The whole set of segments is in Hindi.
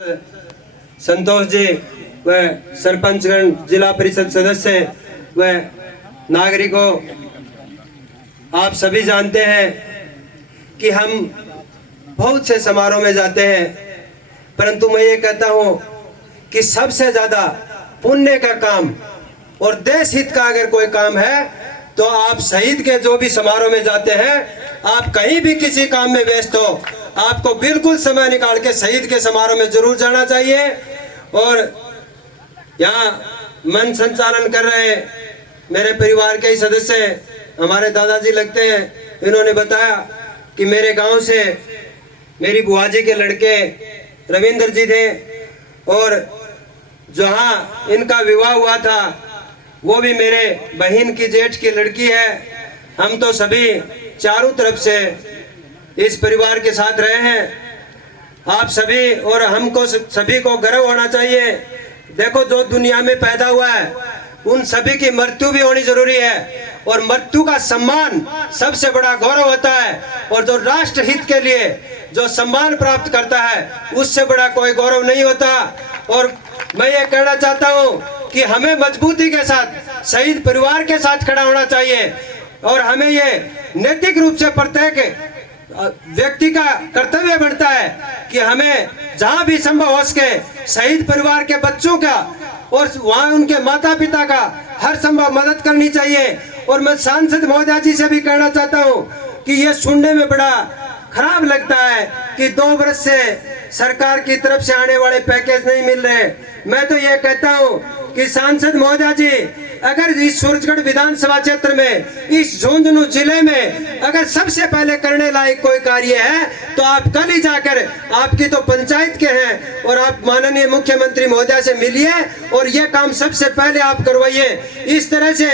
संतोष जी व सरपंचगण, जिला परिषद सदस्य व नागरिकों, आप सभी जानते हैं कि हम बहुत से समारोह में जाते हैं, परंतु मैं ये कहता हूँ कि सबसे ज्यादा पुण्य का काम और देश हित का अगर कोई काम है तो आप शहीद के जो भी समारोह में जाते हैं, आप कहीं भी किसी काम में व्यस्त हो, आपको बिल्कुल समय निकाल के शहीद के समारोह में जरूर जाना चाहिए। और यहाँ मन संचालन कर रहे मेरे परिवार के ही सदस्य हमारे दादाजी लगते हैं, इन्होंने बताया कि मेरे गांव से मेरी बुआ जी के लड़के रविंद्र जी थे और जहाँ इनका विवाह हुआ था वो भी मेरे बहन की जेठ की लड़की है। हम तो सभी चारों तरफ से इस परिवार के साथ रहे हैं। आप सभी और हमको सभी को गर्व होना चाहिए। देखो, जो दुनिया में पैदा हुआ है उन सभी की मृत्यु भी होनी जरूरी है और मृत्यु का सम्मान सबसे बड़ा गौरव होता है। और जो राष्ट्र हित के लिए जो सम्मान प्राप्त करता है उससे बड़ा कोई गौरव नहीं होता। और मैं ये कहना चाहता हूँ कि हमें मजबूती के साथ शहीद परिवार के साथ खड़ा होना चाहिए और हमें ये नैतिक रूप से प्रत्येक व्यक्ति का कर्तव्य बनता है कि हमें जहां भी संभव हो सके शहीद परिवार के बच्चों का और वहां उनके माता पिता का हर संभव मदद करनी चाहिए। और मैं सांसद महोदय जी से भी कहना चाहता हूं कि ये सुनने में बड़ा खराब लगता है कि 2 वर्ष से सरकार की तरफ से आने वाले पैकेज नहीं मिल रहे। मैं तो ये कहता हूं कि सांसद महोदय जी, अगर इस सूरजगढ़ विधानसभा क्षेत्र में, इस झुंझुनू जिले में अगर सबसे पहले करने लायक कोई कार्य है तो आप कल ही जाकर, आपकी तो पंचायत के हैं, और आप माननीय मुख्यमंत्री महोदय से मिलिए और ये काम सबसे पहले आप करवाइए। इस तरह से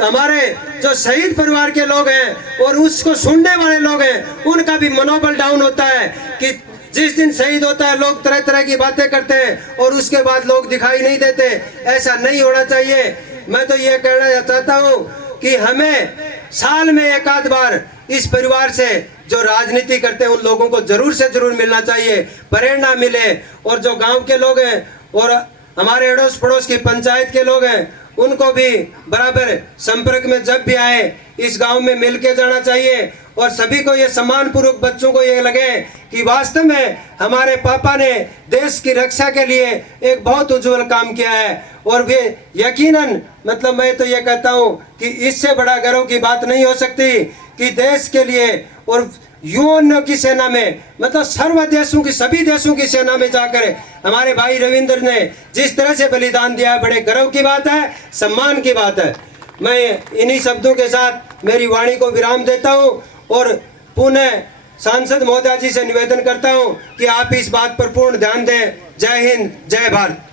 हमारे जो शहीद परिवार के लोग हैं और उसको सुनने वाले लोग हैं उनका भी मनोबल डाउन होता है कि जिस दिन शहीद होता है लोग तरह तरह की बातें करते हैं और उसके बाद लोग दिखाई नहीं देते। ऐसा नहीं होना चाहिए। मैं तो ये कहना चाहता हूँ कि हमें साल में एक आध बार इस परिवार से जो राजनीति करते हैं उन लोगों को जरूर से जरूर मिलना चाहिए, प्रेरणा मिले। और जो गांव के लोग हैं और हमारे अड़ोस पड़ोस की पंचायत के लोग हैं उनको भी बराबर संपर्क में जब भी आए इस गांव में मिल के जाना चाहिए। और सभी को ये सम्मान पूर्वक बच्चों को ये लगे कि वास्तव में हमारे पापा ने देश की रक्षा के लिए एक बहुत उज्जवल काम किया है। और वे यकीनन, मतलब मैं तो ये कहता हूँ कि इससे बड़ा गर्व की बात नहीं हो सकती कि देश के लिए और युवाओं की सेना में, मतलब सर्व देशों की, सभी देशों की सेना में जाकर हमारे भाई रविंद्र ने जिस तरह से बलिदान दिया, बड़े गर्व की बात है, सम्मान की बात है। मैं इन्हीं शब्दों के साथ मेरी वाणी को विराम देता हूँ और पुनः सांसद महोदय जी से निवेदन करता हूं कि आप इस बात पर पूर्ण ध्यान दें। जय हिंद, जय भारत।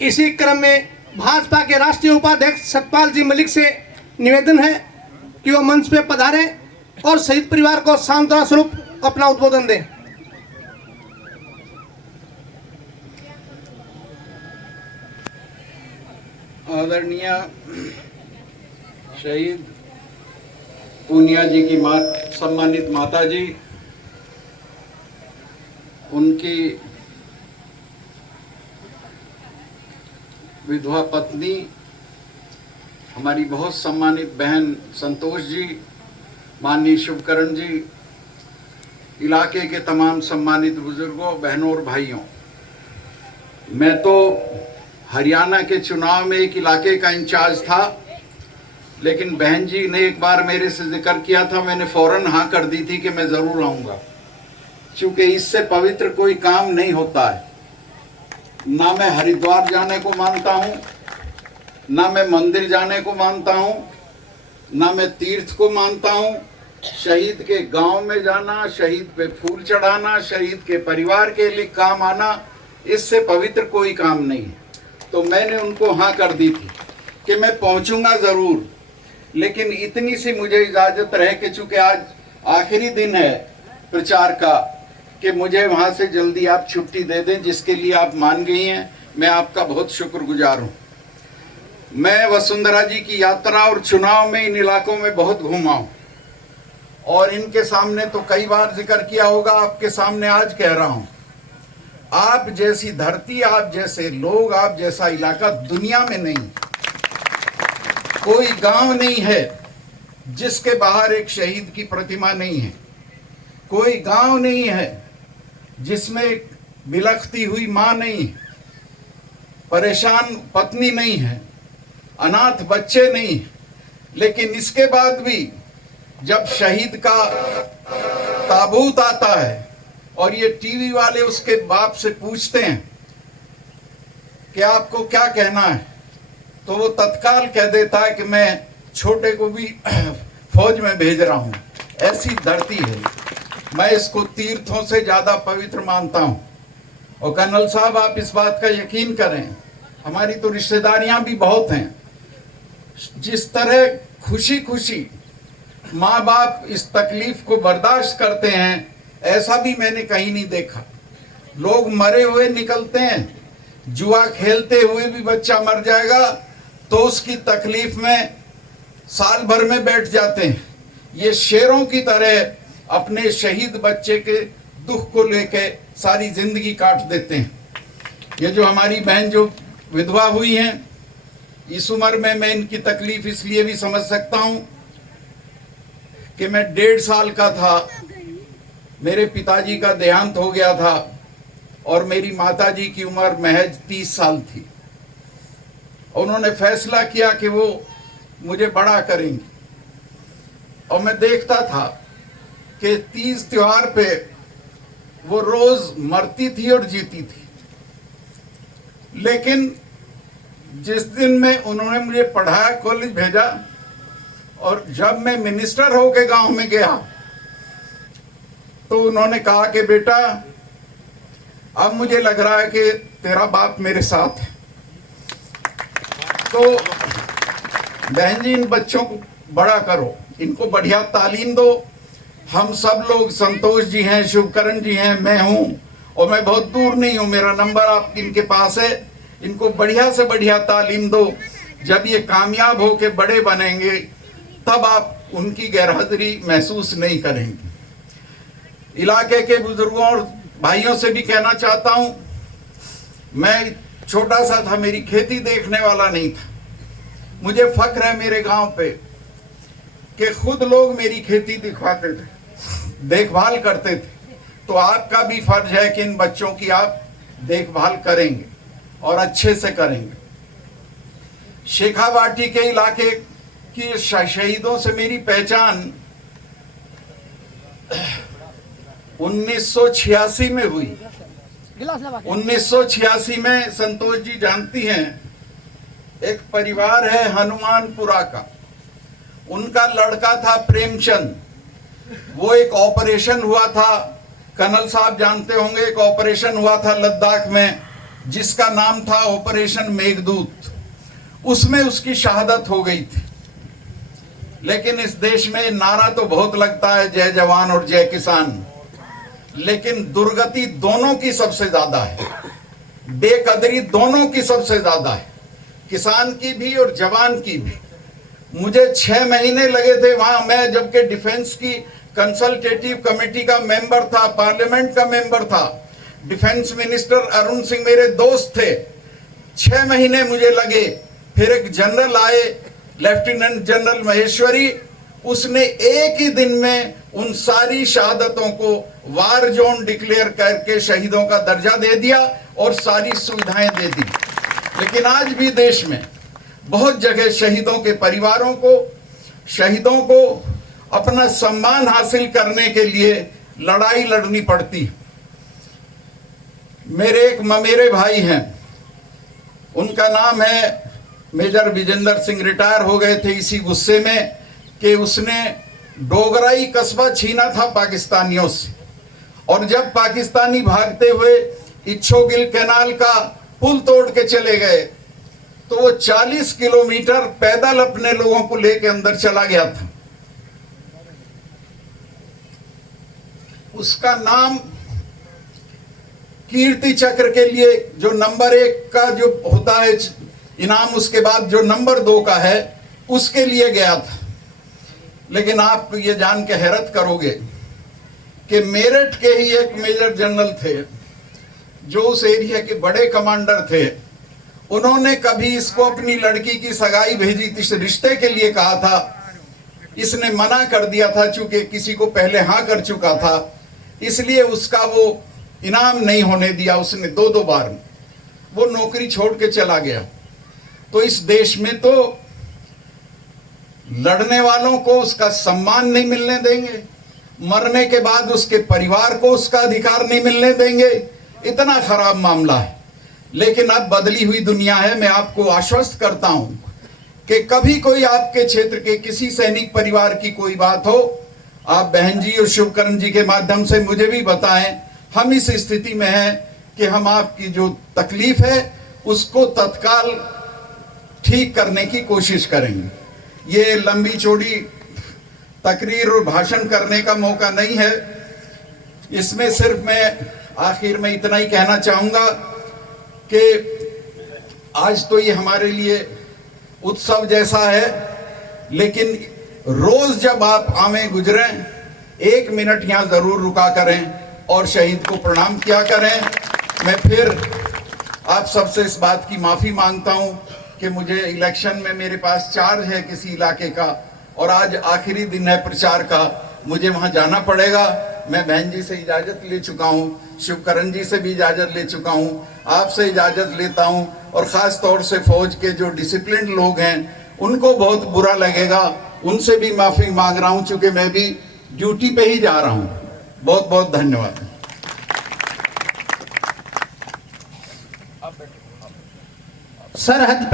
इसी क्रम में भाजपा के राष्ट्रीय उपाध्यक्ष सतपाल जी मलिक से निवेदन है कि वो मंच पे पधारें और शहीद परिवार को सांत्वना स्वरूप अपना उद्बोधन दें। आदरणीय शहीद पूनिया जी की सम्मानित माता जी, उनकी विधवा पत्नी, हमारी बहुत सम्मानित बहन संतोष जी, माननीय शुभकरण जी, इलाके के तमाम सम्मानित बुजुर्गों, बहनों और भाइयों, मैं तो हरियाणा के चुनाव में एक इलाके का इंचार्ज था, लेकिन बहन जी ने एक बार मेरे से जिक्र किया था, मैंने फौरन हाँ कर दी थी कि मैं ज़रूर आऊँगा, क्योंकि इससे पवित्र कोई काम नहीं होता है। ना मैं हरिद्वार जाने को मानता हूँ, ना मैं मंदिर जाने को मानता हूँ, ना मैं तीर्थ को मानता हूँ। शहीद के गांव में जाना, शहीद पे फूल चढ़ाना, शहीद के परिवार के लिए काम आना, इससे पवित्र कोई काम नहीं है। तो मैंने उनको हाँ कर दी थी कि मैं पहुँचूँगा ज़रूर, लेकिन इतनी सी मुझे इजाज़त रहे कि चूँकि आज आखिरी दिन है प्रचार का, कि मुझे वहाँ से जल्दी आप छुट्टी दे दें, जिसके लिए आप मान गई हैं। मैं आपका बहुत शुक्रगुजार हूँ। मैं वसुंधरा जी की यात्रा और चुनाव में इन इलाकों में बहुत घूमा हूँ। और इनके सामने तो कई बार जिक्र किया होगा, आपके सामने आज कह रहा हूं, आप जैसी धरती, आप जैसे लोग, आप जैसा इलाका दुनिया में नहीं। कोई गांव नहीं है जिसके बाहर एक शहीद की प्रतिमा नहीं है। कोई गांव नहीं है जिसमें एक बिलखती हुई मां नहीं है, परेशान पत्नी नहीं है, अनाथ बच्चे नहीं है। लेकिन इसके बाद भी जब शहीद का ताबूत आता है और ये टीवी वाले उसके बाप से पूछते हैं कि आपको क्या कहना है, तो वो तत्काल कह देता है कि मैं छोटे को भी फौज में भेज रहा हूं। ऐसी धरती है, मैं इसको तीर्थों से ज्यादा पवित्र मानता हूं। और कर्नल साहब, आप इस बात का यकीन करें, हमारी तो रिश्तेदारियां भी बहुत हैं। जिस तरह खुशी खुशी माँ बाप इस तकलीफ को बर्दाश्त करते हैं, ऐसा भी मैंने कहीं नहीं देखा। लोग मरे हुए निकलते हैं, जुआ खेलते हुए भी बच्चा मर जाएगा तो उसकी तकलीफ में साल भर में बैठ जाते हैं। ये शेरों की तरह अपने शहीद बच्चे के दुख को लेके सारी जिंदगी काट देते हैं। ये जो हमारी बहन जो विधवा हुई हैं, इस उम्र में मैं इनकी तकलीफ इसलिए भी समझ सकता हूं कि मैं 1.5 साल का था, मेरे पिताजी का देहांत हो गया था और मेरी माताजी की उम्र महज 30 साल थी। उन्होंने फैसला किया कि वो मुझे बड़ा करेंगी। और मैं देखता था कि तीज त्योहार पे वो रोज मरती थी और जीती थी। लेकिन जिस दिन में उन्होंने मुझे पढ़ाया, कॉलेज भेजा, और जब मैं मिनिस्टर होके गांव में गया तो उन्होंने कहा कि बेटा, अब मुझे लग रहा है कि तेरा बाप मेरे साथ है। तो बहन जी, इन बच्चों को बड़ा करो, इनको बढ़िया तालीम दो। हम सब लोग, संतोष जी हैं, शुभकरण जी हैं, मैं हूं, और मैं बहुत दूर नहीं हूं, मेरा नंबर आप इनके पास है। इनको बढ़िया से बढ़िया तालीम दो। जब ये कामयाब होके बड़े बनेंगे तब आप उनकी गैरहाजिरी महसूस नहीं करेंगे। इलाके के बुजुर्गों और भाइयों से भी कहना चाहता हूं, मैं छोटा सा था, मेरी खेती देखने वाला नहीं था। मुझे फख्र है मेरे गांव पे कि खुद लोग मेरी खेती दिखवाते थे, देखभाल करते थे। तो आपका भी फर्ज है कि इन बच्चों की आप देखभाल करेंगे और अच्छे से करेंगे। शेखावाटी के इलाके की शहीदों से मेरी पहचान 1986 में हुई। 1986 में, संतोष जी जानती हैं, एक परिवार है हनुमानपुरा का, उनका लड़का था प्रेमचंद। वो एक ऑपरेशन हुआ था, कर्नल साहब जानते होंगे, एक ऑपरेशन हुआ था लद्दाख में जिसका नाम था ऑपरेशन मेघदूत। उसमें उसकी शहादत हो गई थी। लेकिन इस देश में नारा तो बहुत लगता है, जय जवान और जय किसान, लेकिन दुर्गति दोनों की सबसे ज्यादा है, बेकदरी दोनों की सबसे ज्यादा है, किसान की भी और जवान की भी। मुझे 6 महीने लगे थे वहां, मैं जबकि डिफेंस की कंसल्टेटिव कमेटी का मेंबर था, पार्लियामेंट का मेंबर था। डिफेंस मिनिस्टर अरुण सिंह मेरे दोस्त थे। 6 महीने मुझे लगे। फिर एक जनरल आए, लेफ्टिनेंट जनरल महेश्वरी, उसने एक ही दिन में उन सारी शहादतों को वार जोन डिक्लेयर करके शहीदों का दर्जा दे दिया और सारी सुविधाएं दे दी। लेकिन आज भी देश में बहुत जगह शहीदों के परिवारों को, शहीदों को अपना सम्मान हासिल करने के लिए लड़ाई लड़नी पड़ती। मेरे एक ममेरे भाई हैं, उनका नाम है मेजर विजेंद्र सिंह, रिटायर हो गए थे इसी गुस्से में कि उसने डोगराई कस्बा छीना था पाकिस्तानियों से, और जब पाकिस्तानी भागते हुए इच्छोगिल कैनाल का पुल तोड़ के चले गए तो वो 40 किलोमीटर पैदल अपने लोगों को लेके अंदर चला गया था। उसका नाम कीर्ति चक्र के लिए जो नंबर 1 का जो होता है इनाम, उसके बाद जो नंबर 2 का है उसके लिए गया था। लेकिन आप ये जान के हैरत करोगे कि मेरठ के ही एक मेजर जनरल थे जो उस एरिया के बड़े कमांडर थे, उन्होंने कभी इसको अपनी लड़की की सगाई भेजी थी, इस रिश्ते के लिए कहा था, इसने मना कर दिया था चूंकि किसी को पहले हाँ कर चुका था, इसलिए उसका वो इनाम नहीं होने दिया। उसने दो बार वो नौकरी छोड़ के चला गया। तो इस देश में तो लड़ने वालों को उसका सम्मान नहीं मिलने देंगे, मरने के बाद उसके परिवार को उसका अधिकार नहीं मिलने देंगे। इतना खराब मामला है। लेकिन अब बदली हुई दुनिया है। मैं आपको आश्वस्त करता हूं कि कभी कोई आपके क्षेत्र के किसी सैनिक परिवार की कोई बात हो, आप बहन जी और शुभकरण जी के माध्यम से मुझे भी बताएं। हम इस स्थिति में हैं कि हम आपकी जो तकलीफ है उसको तत्काल ठीक करने की कोशिश करेंगे। ये लंबी चौड़ी तकरीर और भाषण करने का मौका नहीं है। इसमें सिर्फ मैं आखिर में इतना ही कहना चाहूंगा कि आज तो ये हमारे लिए उत्सव जैसा है, लेकिन रोज जब आप आमे गुजरें 1 मिनट यहाँ जरूर रुका करें और शहीद को प्रणाम किया करें। मैं फिर आप सबसे इस बात की माफी मांगता हूं कि मुझे इलेक्शन में मेरे पास चार्ज है किसी इलाके का और आज आखिरी दिन है प्रचार का, मुझे वहां जाना पड़ेगा। मैं बहन जी से इजाजत ले चुका हूं, शुभकरण जी से भी इजाजत ले चुका हूं, आपसे इजाजत लेता हूं और खास तौर से फौज के जो डिसिप्लिन लोग हैं उनको बहुत बुरा लगेगा, उनसे भी माफी मांग रहा हूं चूंकि मैं भी ड्यूटी पे ही जा रहा हूं। बहुत बहुत धन्यवाद। सरहद पे